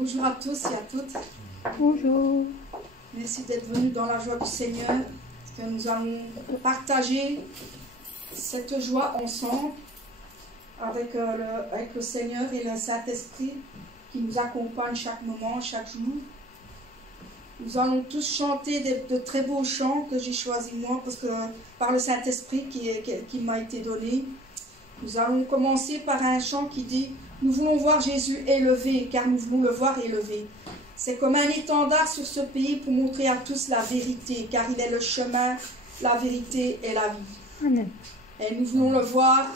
Bonjour à tous et à toutes. Bonjour. Merci d'être venus dans la joie du Seigneur. Que nous allons partager cette joie ensemble avec le Seigneur et le Saint-Esprit qui nous accompagne chaque moment, chaque jour. Nous allons tous chanter de très beaux chants que j'ai choisis moi parce que par le Saint-Esprit qui m'a été donné. Nous allons commencer par un chant qui dit « Nous voulons voir Jésus élevé, car nous voulons le voir élevé ». C'est comme un étendard sur ce pays pour montrer à tous la vérité, car il est le chemin, la vérité et la vie. Amen. Et nous voulons le voir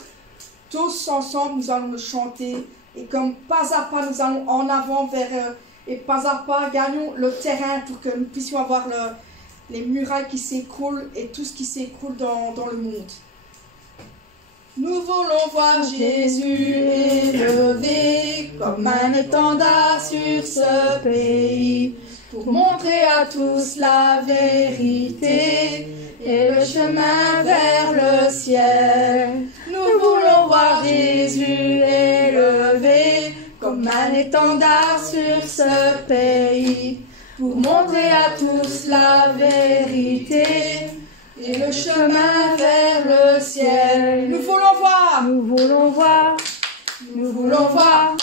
tous ensemble, nous allons le chanter. Et comme pas à pas, nous allons en avant et pas à pas, gagnons le terrain pour que nous puissions avoir les murailles qui s'écroulent et tout ce qui s'écroule dans le monde. Nous voulons voir Jésus élevé comme un étendard sur ce pays pour montrer à tous la vérité et le chemin vers le ciel. Nous voulons voir Jésus élevé comme un étendard sur ce pays pour montrer à tous la vérité et le chemin vers le ciel. Nous voulons voir, Nous voulons voir, nous voulons voir,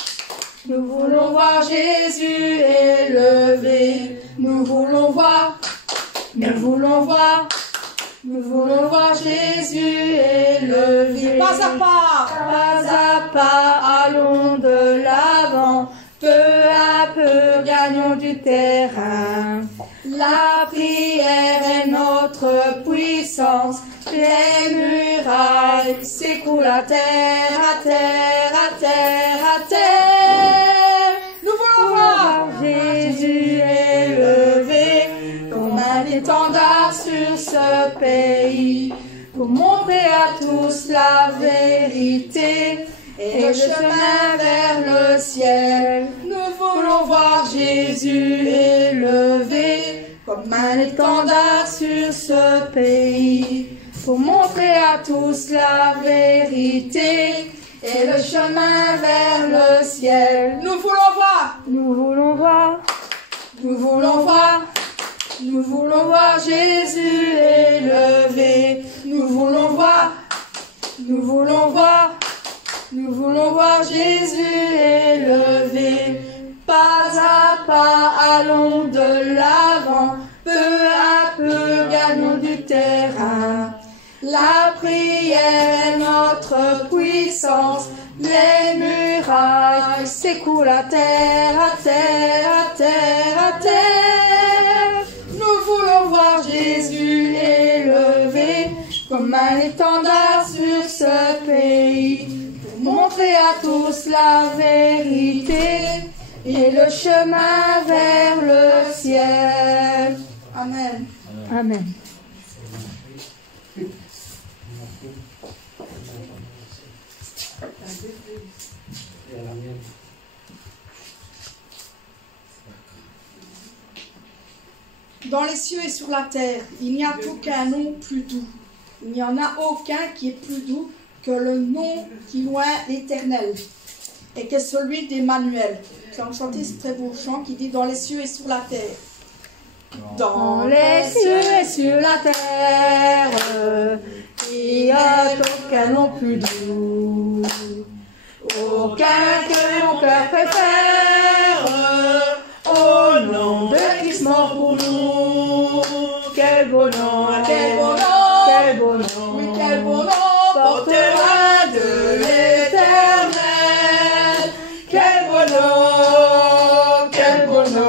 nous voulons voir Jésus élevé. Nous voulons voir, nous voulons voir, nous voulons voir Jésus élevé. Pas à pas, allons de l'avant. Peu à peu, gagnons du terrain. La prière est notre puissance. Les murailles s'écroulent à terre, à terre, à terre, à terre. Nous voulons voir Jésus élevé comme un étendard sur ce pays pour montrer à tous la vérité et le chemin vers le ciel. Nous voulons voir Jésus élevé comme un étendard sur ce pays pour montrer à tous la vérité et le chemin vers le ciel. Nous voulons voir, nous voulons voir, nous voulons voir, nous voulons voir Jésus élevé. Nous voulons voir, nous voulons voir, nous voulons voir Jésus élevé. Pas à pas, allons de l'avant. Peu à peu, gagnons du terrain. La prière est notre puissance. Les murailles s'écoulent à terre, à terre, à terre, à terre. Nous voulons voir Jésus élevé comme un étendard sur ce pays pour montrer à tous la vérité et le chemin vers le ciel. Amen. Amen. Dans les cieux et sur la terre, il n'y a aucun nom plus doux. Il n'y en a aucun qui est plus doux que le nom qui loin l'Éternel et que celui d'Emmanuel. Nous allons chanter ce très beau chant qui dit « Dans les cieux et sur la terre ». Dans les cieux et sur la terre, il n'y a aucun nom plus doux, aucun que mon cœur préfère, au nom de Christ mort pour nous. Quel beau nom, quel beau nom, quel beau nom, oui, quel beau nom, porte-moi de l'Éternel. Quel beau nom, quel beau nom,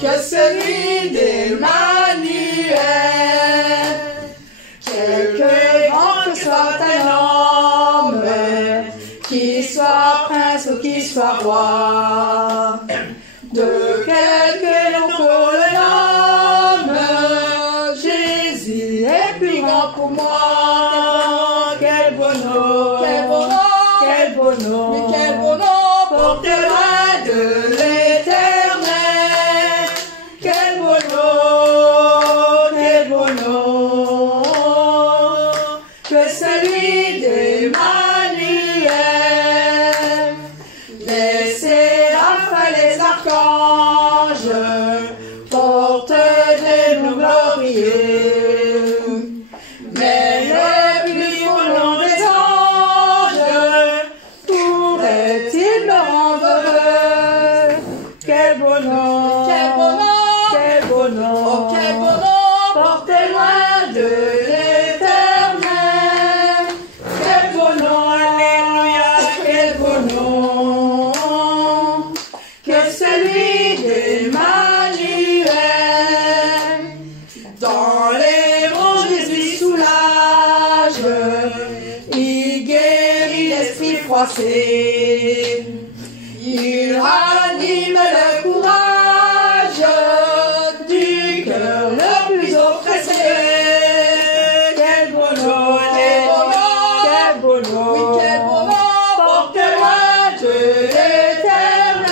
que celui d'Emmanuel. Quelque grand que soit un homme, qu'il soit prince ou qu'il soit roi, de quelque nom qu'on le nomme, Jésus est plus grand pour moi. Quel beau nom, quel beau nom, quel beau nom, mais quel beau nom, porte-moi de l'Éternel. Quel beau nom, que celui d'Emmanuel. Laissez archanges portent des noms glorieux. Mais le plus beau nom des anges pourrait-il me rendre heureux? Quel beau nom, quel beau nom, quel beau nom, oh quel beau nom, porté loin de l'éternel. Quel beau nom, alléluia, quel beau nom, que celui d'Emmanuel. Dans les bras Jésus soulage, il guérit l'esprit froissé, il ranime le courage du cœur le plus oppressé. Quel beau nom, quel beau nom, oui quel beau nom, porte loin de l'éternel.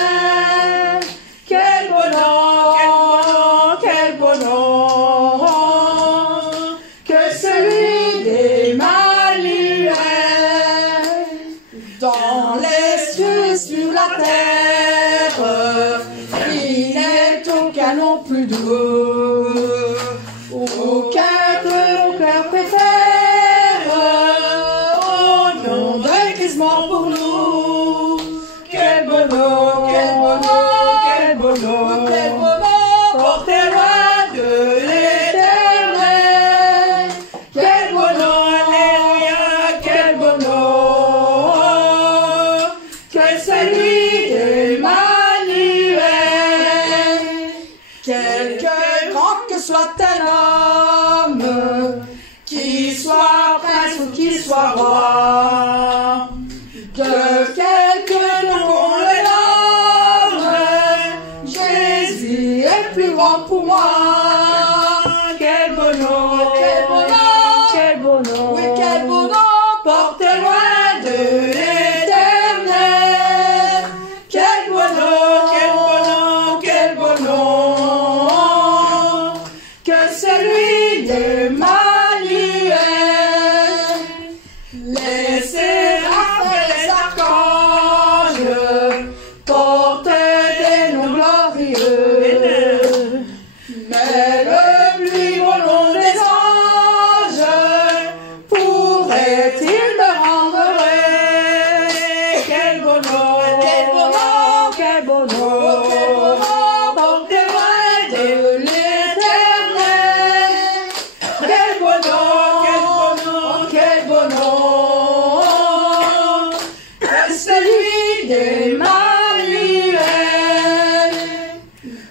Quel beau nom, quel beau nom, que celui d'Emmanuel. Dans les cieux, sur la terre, il n'est aucun nom plus doux, aucun que mon cœur préfère, au nom de Christ-mort pour nous. Quel beau nom, quel beau nom, quel beau nom, quel beau nom, porté loin de l'éternel. Quel beau nom, alléluia, quel beau nom, que celui d'Emmanuel. Quelque grand que soit un homme, qu'il soit prince ou qu'il soit roi, de quelque nom qu'on le nomme, Jésus est plus grand pour moi. Quel beau nom, quel beau nom, quel beau nom, oui quel beau nom, porte loin de l'éternel. Quel beau nom, quel beau nom, quel beau nom, que celui d'Emmanuel. Les séraphins et les archanges portent des noms glorieux. Mais le plus beau nom des anges pourrait-il me rendre heureux? Quel beau nom, quel beau nom, quel beau nom, quel beau nom, porté loin de l'éternel. Quel beau nom, quel beau nom, quel beau nom, que celui d'Emmanuel.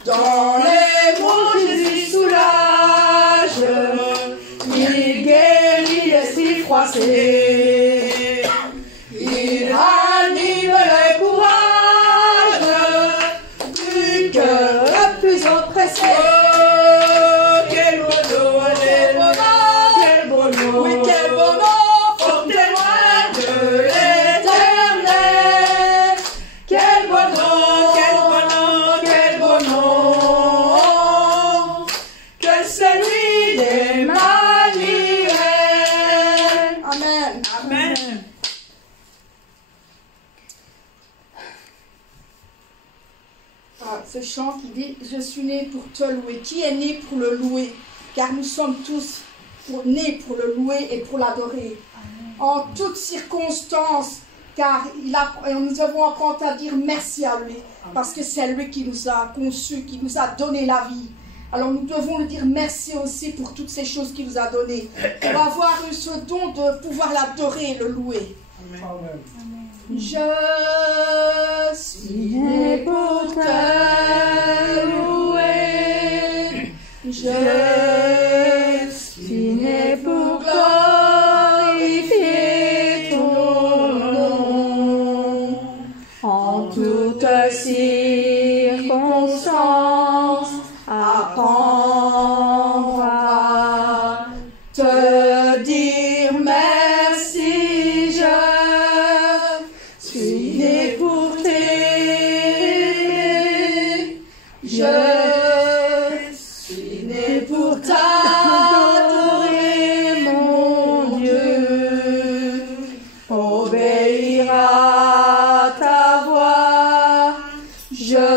Dans les bras Jésus soulage, il guérit l'esprit froissé, il ranime le courage du cœur le plus oppressé. Quel beau nom, quel beau nom, oui quel beau nom, porté loin de l'éternel. Quel beau nom, quel beau nom, quel beau nom, que celui d'Emmanuel. Amen. Amen. Ah, ce chant qui dit « Je suis né pour te louer ». Qui est né pour le louer? Car nous sommes tous nés pour le louer et pour l'adorer. En toutes circonstances, car nous devons apprendre à dire merci à lui. Parce que c'est lui qui nous a conçus, qui nous a donné la vie. Alors nous devons lui dire merci aussi pour toutes ces choses qu'il nous a données. On va avoir eu ce don de pouvoir l'adorer et le louer. Amen. Je suis né pour te louer. Je suis né pour glorifier ton nom. En toutes circonstances, apprendre à te dire merci. Je suis né pour t'aimer. Je suis né pour t'adorer, mon Dieu. Obéir à ta voix. Je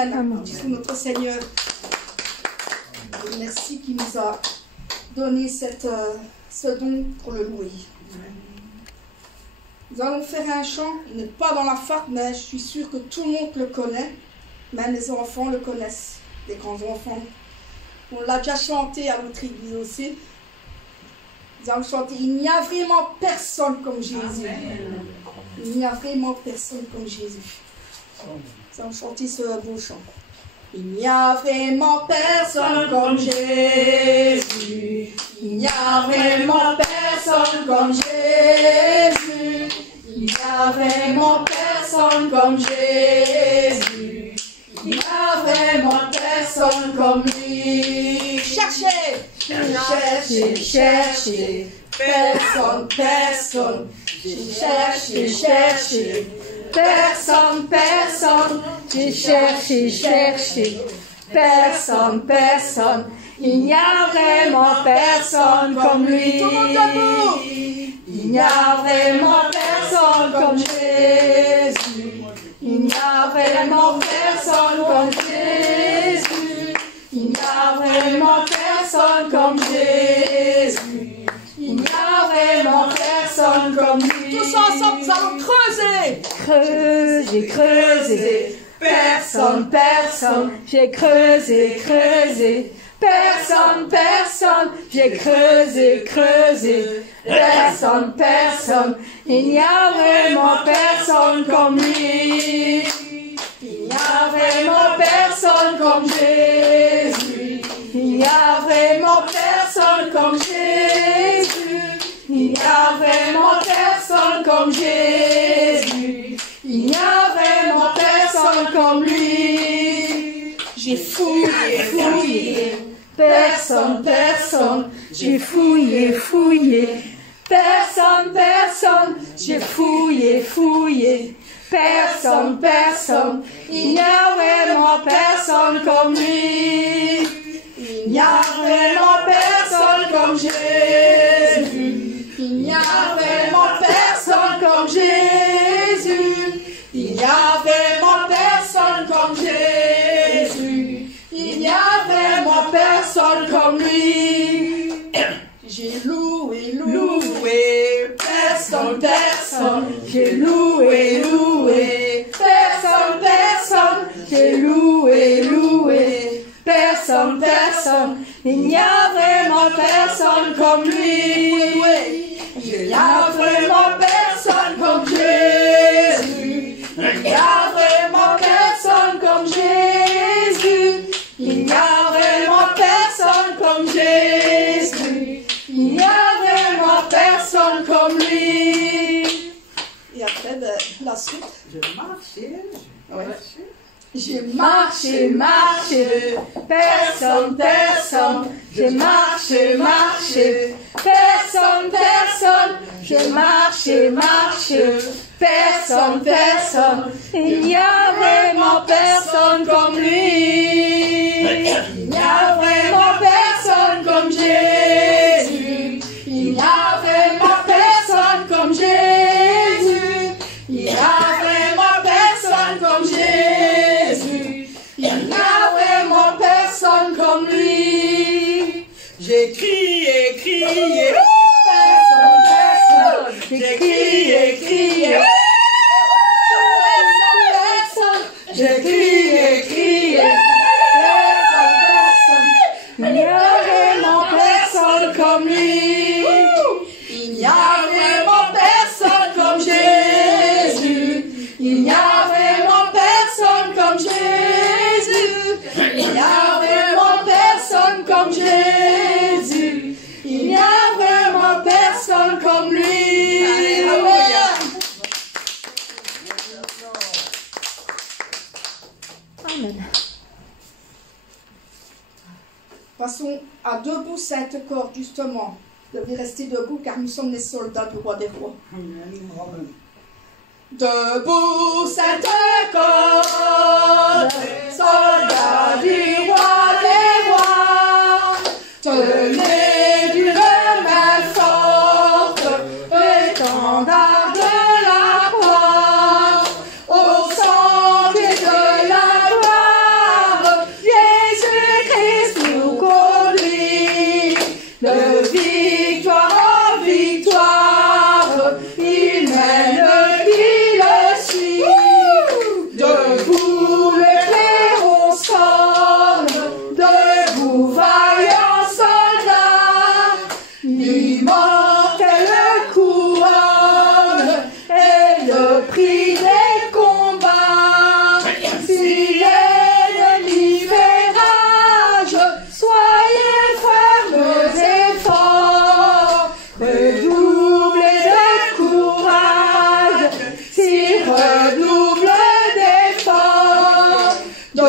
Amen. Amen. Disons notre Seigneur. Et merci qu'il nous a donné ce don pour le louer. Nous allons faire un chant, il n'est pas dans la FAQ, mais je suis sûre que tout le monde le connaît. Même les enfants le connaissent, les grands enfants. On l'a déjà chanté à notre église aussi. Nous allons chanter, il n'y a vraiment personne comme Jésus. Amen. Il n'y a vraiment personne comme Jésus. Nous allons chanter ce beau chant. Il n'y a vraiment personne comme Jésus. Il n'y a vraiment personne comme Jésus. Il n'y a vraiment personne comme Jésus. Il n'y a vraiment personne comme lui. Cherchez, cherchez, cherchez. Personne, personne. Cherchez, cherchez. Personne, personne. J'ai cherché, cherché. Personne, personne. Il n'y a vraiment personne comme lui. Tout le monde debout. Il n'y a vraiment personne comme Jésus. Il n'y a vraiment personne comme Jésus. Il n'y a vraiment personne comme Jésus. Il n'y a vraiment personne comme lui. Tous ensemble, nous allons creuser. Creuser, creuser. Personne, personne. J'ai creusé, creusé. Personne, personne. J'ai creusé, creusé. Personne, personne. Il n'y a vraiment personne comme lui. Il n'y a vraiment personne comme Jésus. Il n'y a vraiment personne comme Jésus. Il n'y a vraiment personne comme Jésus. Il n'y a vraiment personne comme lui. J'ai fouillé, fouillé. Personne, personne. J'ai fouillé, fouillé. Personne, personne. J'ai fouillé, fouillé. Personne, personne. Il n'y a vraiment personne comme lui. Il n'y a vraiment personne comme Jésus. Il n'y a vraiment personne comme Jésus. Il n'y a vraiment personne comme Jésus. Il n'y a vraiment personne comme lui. J'ai loué, loué. Personne, personne. J'ai loué, loué. Personne, personne. J'ai loué, loué. Personne, personne. Il n'y a vraiment personne comme lui. Il n'y a vraiment personne comme Jésus. Il n'y a vraiment personne comme Jésus. Il n'y a vraiment personne comme Jésus. Il n'y a vraiment personne comme lui. Et après, la suite. Je marchais, J'ai marché, marché, personne, personne. J'ai marché, marché, personne, personne. J'ai marché, marché, personne, personne. Il n'y a vraiment personne comme lui. Il n'y a vraiment personne comme Jésus. Il n'y a vraiment personne comme Jésus. Il n'y a vraiment personne comme Jésus. Il n'y a vraiment personne comme lui. j'ai crié, crié. Personne, personne. J'ai crié, crié. Personne, personne. J'ai crié, crié. Personne, personne. Il n'y a vraiment personne comme lui. Il n'y a vraiment personne comme Jésus. Il n'y a vraiment personne comme Jésus. Il n'y a vraiment personne comme Jésus. Il n'y a vraiment personne comme lui. Alléluia. Amen. Passons à debout cette corde, justement. Vous devez rester debout car nous sommes les soldats du roi des rois. Debout cette corde, soldats du roi des rois, tenez d'une main forte, étendard de la croix, au sentier de la gloire.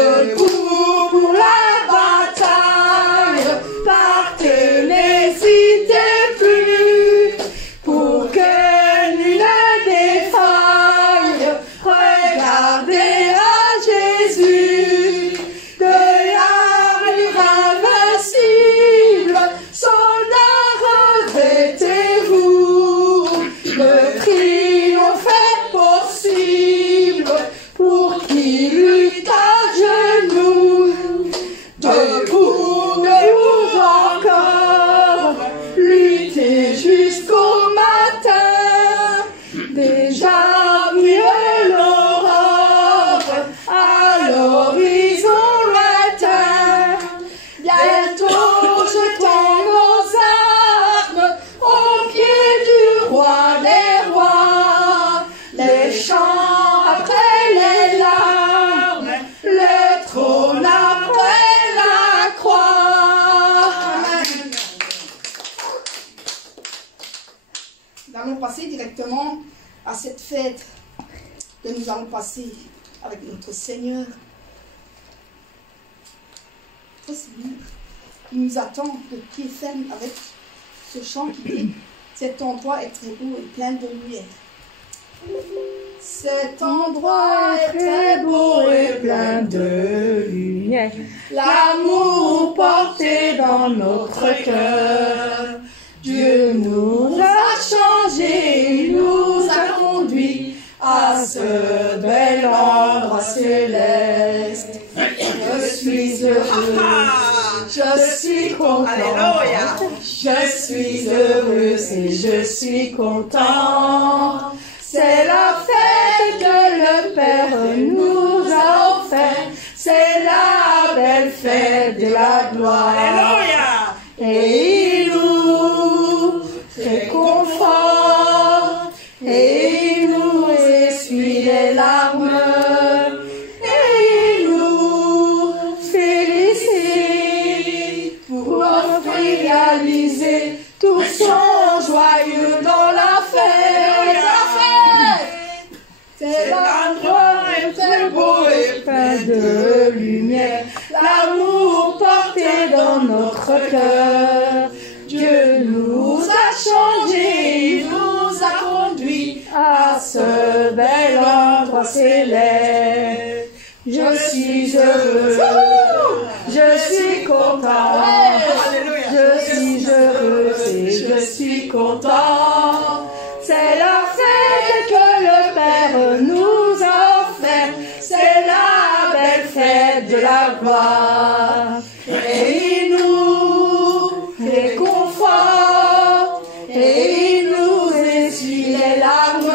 Debout pour la bataille, partez, n'hésitez plus, pour que nul ne défaille. Regardez à Jésus, de l'armure invincible, soldats revêtez-vous, le triomphe est possible pour qui lutte à genoux. Debout, debout encore, luttez jusqu'au matin, déjà brille l'aurore à l'horizon lointain. Bientôt jetons nos armes aux pieds du roi des rois, les chants après les larmes, le trône après la croix. Amen. Nous allons passer directement à cette fête que nous allons passer avec notre Seigneur. Très Seigneur, il nous attend de pied ferme avec ce chant qui dit « Cet endroit est très beau et plein de lumière ». Cet endroit est très beau et plein de lumière. l'amour porté dans notre cœur. Dieu nous a changés, il nous a conduits à ce bel endroit céleste. Je suis heureux, je suis content, Alléluia. je suis heureuse et je suis content. C'est la fête que le Père nous a offert, c'est la belle fête de la gloire. Alléluia. Et il nous réconforte, et il nous essuie les larmes, et il nous félicite pour notre réaliser tout son joyeux dans la fête. C'est l'endroit est très beau et plein de lumière, l'amour porté dans notre cœur. Dieu nous a changés, il nous a conduits à ce bel endroit céleste. Je suis heureux, je suis content, je suis heureux et je suis content. C'est la fête que le Père nous a offert, c'est la belle fête de la gloire. Et il nous réconforte, et il nous essuie les larmes,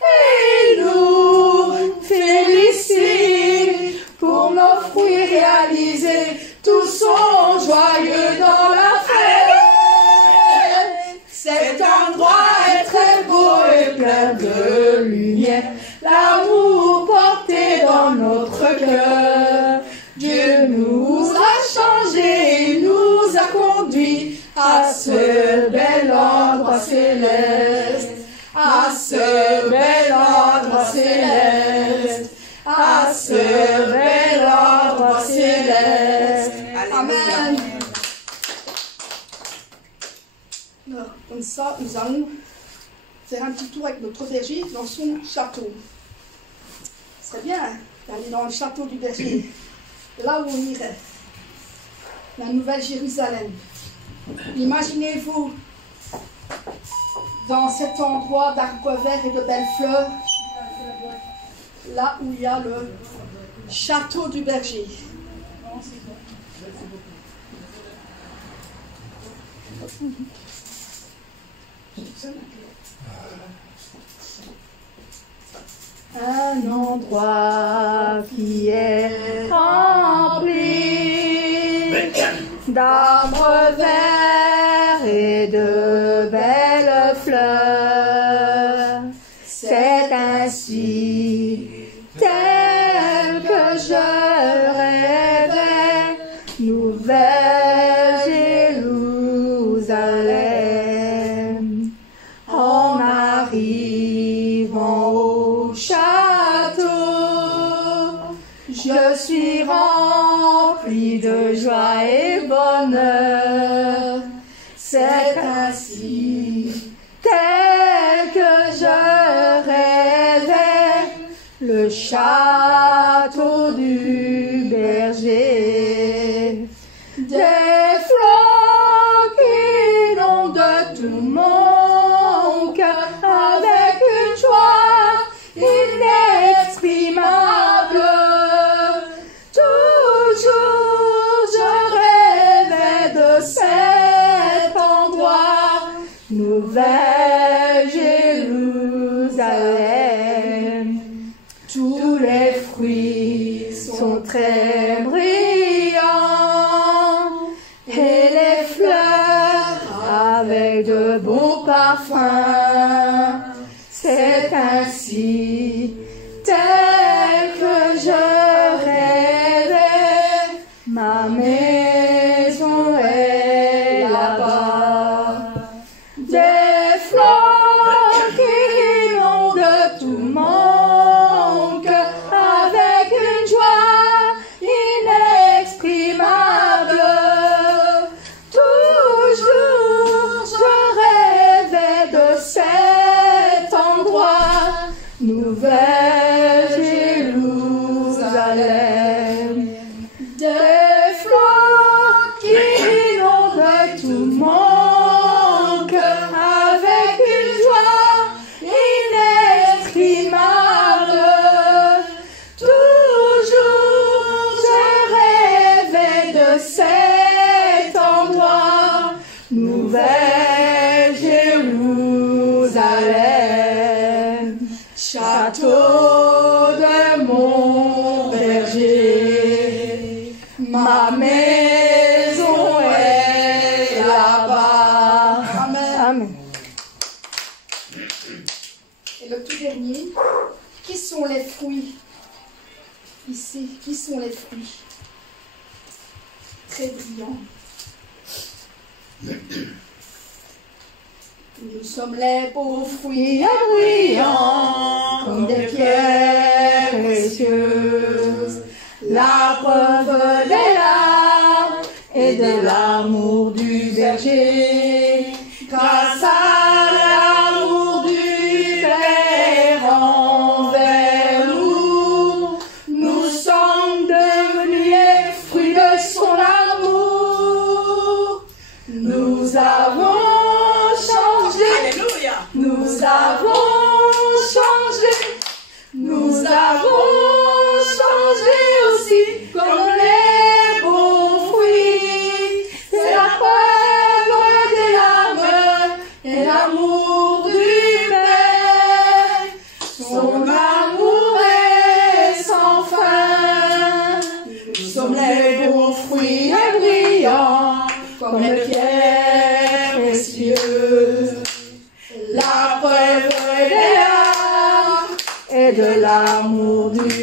et il nous félicite pour nos fruits réalisés, tout son joyeux dans la fête. Cet endroit est très beau et plein de lumière, l'amour porté dans notre cœur. Dieu nous a changés, il nous a conduits à ce bel endroit céleste, à ce bel endroit céleste, à ce bel endroit céleste. Amen. Alors, comme ça, nous allons faire un petit tour avec notre berger dans son château. Ce serait bien d'aller dans le château du berger, là où on irait, la Nouvelle Jérusalem. Imaginez-vous dans cet endroit d'arbres verts et de belles fleurs, là où il y a le château du berger. Un endroit qui est rempli d'arbres verts et de belles fleurs. C'est ainsi tel que je rêvais, Nouvelle Jérusalem. En arrivant au château, je suis rempli de joie et bonheur. C'est ainsi, tel que je rêvais, le château du berger. Des fleurs qui inondent tout mon cœur avec une joie inexprimable. Toujours je rêvais de cet endroit, Nouvelle Jérusalem. Tous les fruits sont très brillants et les fleurs avec de beaux parfums. C'est ainsi, tel que je rêvais, ma maison est là-bas. Des fleurs qui inondent tout mon cœur avec une joie inexprimable. Toujours je rêvais de cet endroit, Nouvelle Jérusalem. Des fleurs qui inondent tout mon cœur avec une joie inexprimable. Toujours je rêvais de cet endroit, Nouvelle Jérusalem. Château de mon berger, ma maison est là-bas. Amen. Amen. Et le tout dernier, qui sont les fruits? Ici, qui sont les fruits? Très brillants. Nous sommes les beaux fruits brillants, comme des pierres précieuses, la preuve des larmes et de l'amour du berger. Grâce à l'amour du Père envers nous, nous sommes devenus les fruits de son amour. Nous avons changé, Alléluia. nous avons changé, nous avons changé aussi comme les beaux fruits. C'est la preuve des larmes et l'amour du Père. Son amour est sans fin. Nous sommes les beaux fruits brillants comme les pierres précieuses. La preuve des larmes et de l'amour du